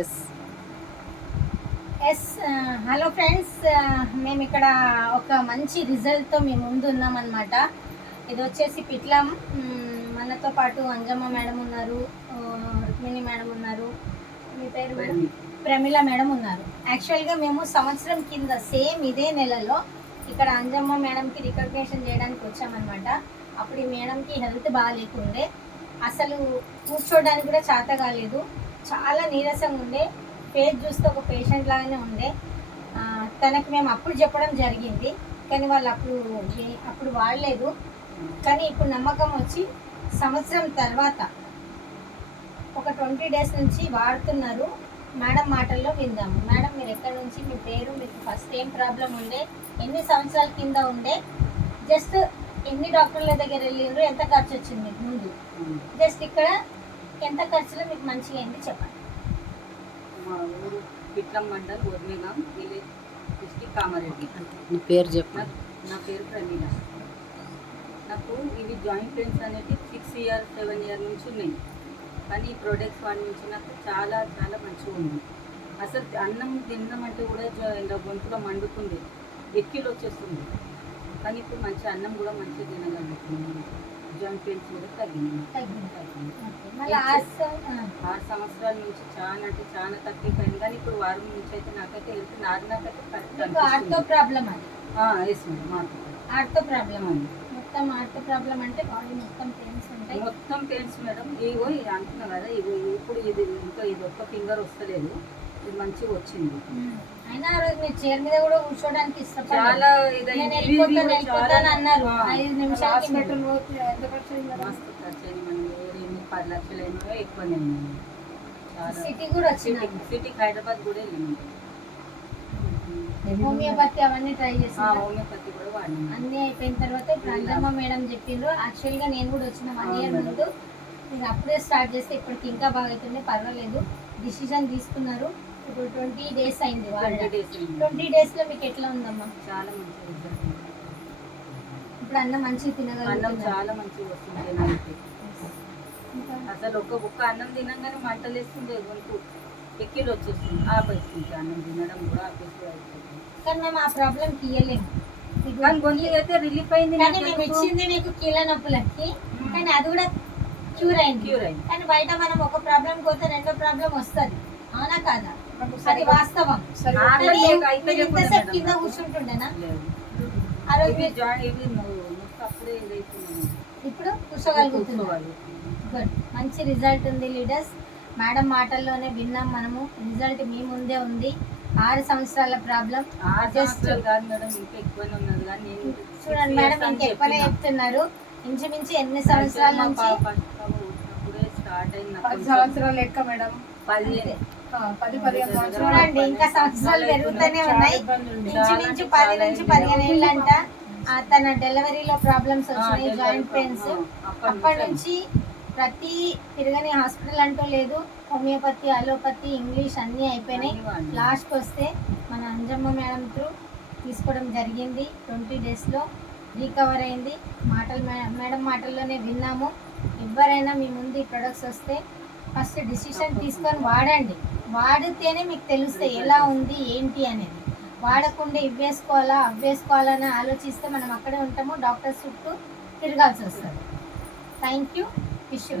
Yes yes hello friends, మేము ఇక్కడ ఒక మంచి రిజల్ట్తో మేము ముందు ఉన్నామన్నమాట. ఇది వచ్చేసి పిట్లం. మనతో పాటు అంజమ్మ మేడం ఉన్నారు, రుక్మిణి మేడం ఉన్నారు, మీ పేరు మేడం ప్రమిళ మేడం ఉన్నారు. యాక్చువల్గా మేము సంవత్సరం కింద సేమ్ ఇదే నెలలో ఇక్కడ అంజమ్మ మేడంకి రికగ్నేషన్ చేయడానికి వచ్చామన్నమాట. అప్పుడు ఈ మేడంకి హెల్త్ బాగాలేకుండే, అసలు కూర్చోడానికి కూడా చేత కాలేదు, చాలా నీరసంగా ఉండే, ఫేస్ చూస్తే ఒక పేషెంట్ లాగానే ఉండే. తనకి మేము అప్పుడు చెప్పడం జరిగింది, కానీ వాళ్ళు అప్పుడు వాడలేదు. కానీ ఇప్పుడు నమ్మకం వచ్చి సంవత్సరం తర్వాత ఒక 20 days నుంచి వాడుతున్నారు. మేడం మాటల్లో విందాము. మేడం, మీరు ఎక్కడి నుంచి, మీ పేరు, మీకు ఫస్ట్ ఏం ప్రాబ్లం ఉండే, ఎన్ని సంవత్సరాల కింద ఉండే, జస్ట్ ఎన్ని డాక్టర్ల దగ్గర వెళ్ళిండ్రు, ఎంత ఖర్చు వచ్చింది మీకు ముందు, జస్ట్ ఇక్కడ ఎంత ఖర్చులో మీకు మంచిగా అయింది చెప్పండి. మా ఊరు పిట్లం మండల్ ఊర్మిగాం, విలేజ్, డిస్ట్రిక్ట్ కామారెడ్డి. మీ పేరు చెప్పండి. నా పేరు ప్రమీల. నాకు ఇవి జాయింట్ పెయిన్స్ అనేవి 6 years 7 years నుంచి ఉన్నాయి. కానీ ఈ ప్రోడక్ట్స్ వాడి నుంచి నాకు చాలా చాలా మంచిగా ఉంది. అసలు అన్నం తిన్నామంటే కూడా గొంతులో మండుతుంది, ఎక్కిలు వచ్చేస్తుంది. కానీ ఇప్పుడు మంచి అన్నం కూడా మంచిగా తినగలుగుతున్నాను. జాయింట్ పెయిన్స్ కూడా తగ్గింది. 6 సంవత్సరాల నుంచి చాలా అంటే చాలా తగ్గిపోయింది. కానీ ఇప్పుడు వారం నుంచి అయితే నాకైతే హెల్త్ నాకైతే కరెక్ట్. ఆర్థో ప్రాబ్లం అది. ఎస్ మేడం, ఆర్థో ప్రాబ్లం అది. మొత్తం ఆర్థో ప్రాబ్లం అంటే బాడీ మొత్తం పెయిన్స్ ఉంటాయి. మొత్తం పెయిన్స్ మేడం. ఇగో ఇది అంటున్నా కదా, ఇగో ఇప్పుడు ఇది ఇంకా ఇది ఒక్క ఫింగర్ వస్తలేదు, ఇది మంచిగా వచ్చింది. అయినా ఆ రోజు మీరు చైర్ మీద కూడా కూర్చోడానికి ఇష్టపడ్డారు. చాలా వెళ్ళిపోతాను అన్నారు. 5 నిమిషాలకి మస్తు ఖర్చు అయింది. మనం 10 లక్షలు అయినా ఎక్కువనే. సిటీ కూడా వచ్చింది. సిటీకి హైదరాబాద్ కూడా వెళ్ళింది. హోమియోపతి అవన్నీ ట్రై చేసాను. హోమియోపతి కూడా వాడినాం. అన్నీ అయిపోయిన తర్వాత ఇప్పుడు అంజమ్మ మేడం చెప్పిండ్రు. యాక్చువల్గా నేను కూడా వచ్చిన 1 year ముందు. మీరు అప్పుడే స్టార్ట్ చేస్తే ఇప్పటికి ఇంకా బాగా అవుతుంది, పర్వాలేదు. డిసిజన్ తీసుకున్నారు. ఇప్పుడు 20 days అయింది. 20 daysలో మీకు ఎట్లా ఉందమ్మా? చాలా మంచిగా. ఇప్పుడు అన్నం మంచిగా తినగలుగుతాం. చాలా మంచిగా వస్తుంది. అసలు ఒక్క అన్నం తినగానే మంటలు వేస్తుండే, గొంతు ఎక్కిలు వచ్చేస్తుంది, ఆపేస్తుంది. అన్నం తినడం కూడా ఆపేస్తుంది. కానీ మేము ఆ ప్రాబ్లం తీయలేము. కానీ గొంతు అయితే రిలీఫ్ అయింది. కానీ మేము ఇచ్చింది మీకు కీళ్ళ నొప్పులకి, కానీ అది కూడా క్యూర్ అయింది. కానీ బయట మనం ఒక ప్రాబ్లం పోతే రెండో ప్రాబ్లం వస్తుంది, అవునా కాదా? అది వాస్తవం. కింద కూర్చుంటుండేనా ఆ రోజు? ఇప్పుడు కూర్చోగలుగుతున్నాం. గుడ్, మంచి రిజల్ట్ ఉంది లీడర్స్. మేడం మాటల్లోనే విన్నాం మనము. రిజల్ట్ మీ ముందే ఉంది. 6 సంవత్సరాల ప్రాబ్లం. చూడండి మేడం, ఇంకెక్కువనే చెప్తున్నారు. ఇంచుమించి ఎన్ని సంవత్సరాల నుంచి? 10 సంవత్సరాలు లెక్క మేడం. 10-15 చూడండి, ఇంకా సంవత్సరాలు పెరుగుతూనే ఉన్నాయి. ఇంచుమించు 10 నుంచి 15 ఏళ్ళంట. తన డెలివరీలో ప్రాబ్లమ్స్ వచ్చినాయి, జాయింట్ పెయిన్స్. అప్పటి నుంచి ప్రతి తిరగని హాస్పిటల్ అంటూ లేదు. హోమియోపతి, అలోపతి, ఇంగ్లీష్ అన్నీ అయిపోయినాయి. లాస్ట్కి వస్తే మన అంజమ్మ మేడం త్రూ తీసుకోవడం జరిగింది. 20 daysలో రికవర్ అయింది. మేడం మాటల్లోనే విన్నాము. ఎవరైనా మీ ముందు ఈ ప్రొడక్ట్స్ వస్తే ఫస్ట్ డిసిషన్ తీసుకొని వాడండి. వాడితేనే మీకు తెలుస్తాయి ఎలా ఉంది ఏంటి అనేది. వాడకుండా ఇవ్వేసుకోవాలా అవ్వేసుకోవాలని ఆలోచిస్తే మనం అక్కడే ఉంటాము, డాక్టర్స్ చుట్టూ తిరగాల్సి వస్తుంది. Thank you. Wish you.